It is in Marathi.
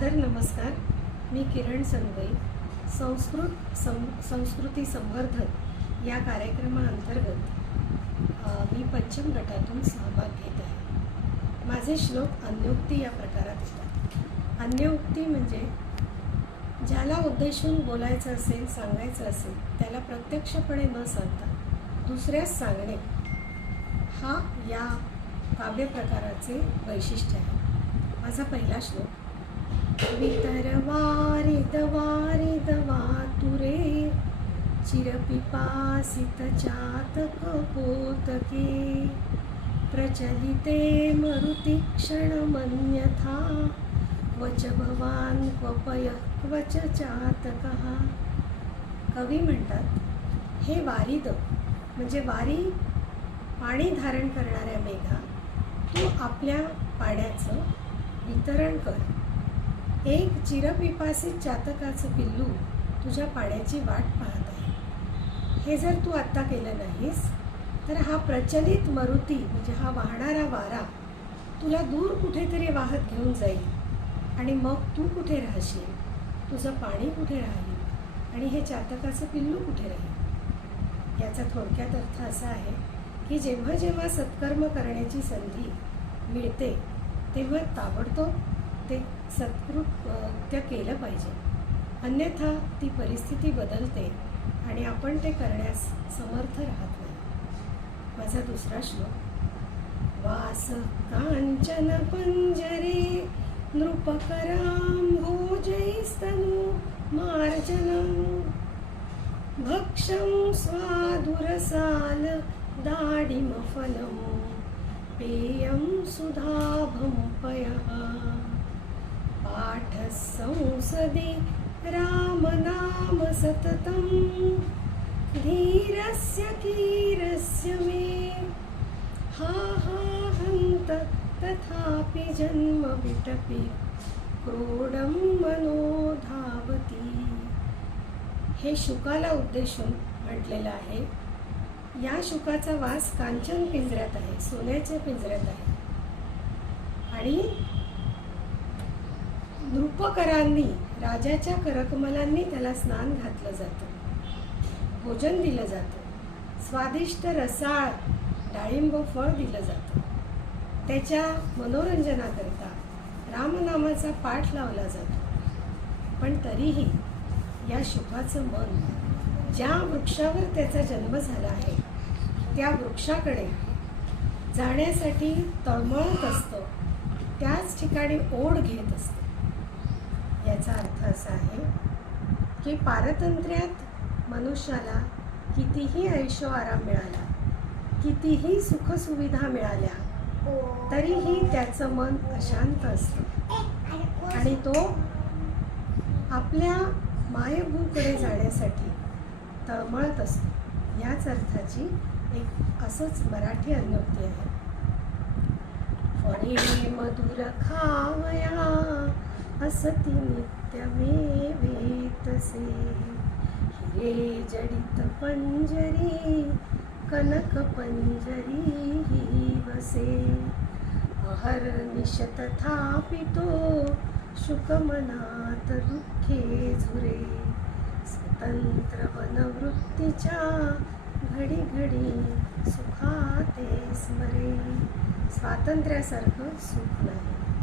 नमस्कार. मी किरण संगई संस्कृत सं संस्कृती संवर्धन या कार्यक्रमाअंतर्गत मी पंचम गटातून सहभाग घेत आहे. माझे श्लोक अन्योक्ती या प्रकारात येतात. अन्योक्ती म्हणजे ज्याला उद्देशून बोलायचं असेल सांगायचं असेल त्याला प्रत्यक्षपणे न सांगता दुसऱ्यास सांगणे हा या काव्य प्रकाराचे वैशिष्ट्य आहे. माझा पहिला श्लोक. वितर वारिद वातुरे चिरपिपासित चातक पोतके प्रचलिते मरुति क्षणमन्यथा क्वच भवान क्वपय क्वच चातकः। कवी म्हणतात हे वारिद म्हणजे वारी पाणी धारण करणाऱ्या मेघा तू आपल्या पाण्याचं वितरण कर. एक चिरपिपासित चातकाचं पिल्लू तुझ्या पाण्याची वाट पाहत आहे. हे जर तू आत्ता केलं नाहीस तर हा प्रचलित मरुती म्हणजे हा वाहणारा वारा तुला दूर कुठेतरी वाहत घेऊन जाईल. आणि मग तू कुठे राहशील? तुझं पाणी कुठे राहील? आणि हे चातकाचं पिल्लू कुठे राहील? याचा थोडक्यात अर्थ असा आहे की जेव्हा जेव्हा सत्कर्म करण्याची संधी मिळते तेव्हा ताबडतोब ते सत्कृत्य केलं पाहिजे. अन्यथा ती परिस्थिती बदलते आणि आपण ते करण्यास समर्थ राहत नाही. माझा दुसरा श्लोक वास कांचन पंजरे नृपकराम भोजैस्तनु मार्जनम। भक्षं स्वादुरसाल दाडिमफलं पेयं सुधाभं पयः। पाठः संसदि रामनाम सततं धीरस्य कीरस्य मे। हा हा हन्त तथापि जन्म विटपि। क्रोडं मनो धावती। हे शुकाला उद्देशून म्हटलेलं आहे या शुकाचा वास कांचन पिंजऱ्यात आहे सोन्याच्या पिंजऱ्यात आहे. आणि उपकरांनी राजाच्या करकमलांनी त्याला स्नान घातलं जातं. भोजन दिलं जातं. स्वादिष्ट रसाळ डाळिंब फळ दिलं जातं. त्याच्या मनोरंजनाकरता रामनामाचा पाठ लावला जातो. पण तरीही या शुभाचं मन ज्या वृक्षावर त्याचा जन्म झाला आहे त्या वृक्षाकडे जाण्यासाठी तळमळत असतं. त्याच ठिकाणी ओढ घेत असतं. याचा अर्थ असा आहे की पारतंत्र्यात मनुष्याला कितीही ऐशो आराम मिळाला कितीही सुखसुविधा मिळाल्या तरीही त्याचं मन अशांत असतं. आणि तो आपल्या मायभूकडे जाण्यासाठी तळमळत असतो. याच अर्थाची एक असंच मराठी अन्नोक्ती आहे. फळे मधुर खावया असती नित्य वेवेतसे हिरे जडित पंजरी कनक पंजरी ही वसे. अहर निश तथापि तो शुकमनात दुःखे झुरे. स्वतंत्र वनवृत्तीच्या घडी घडी सुखाते स्मरे. स्वातंत्र्यासारखं सुख नाही.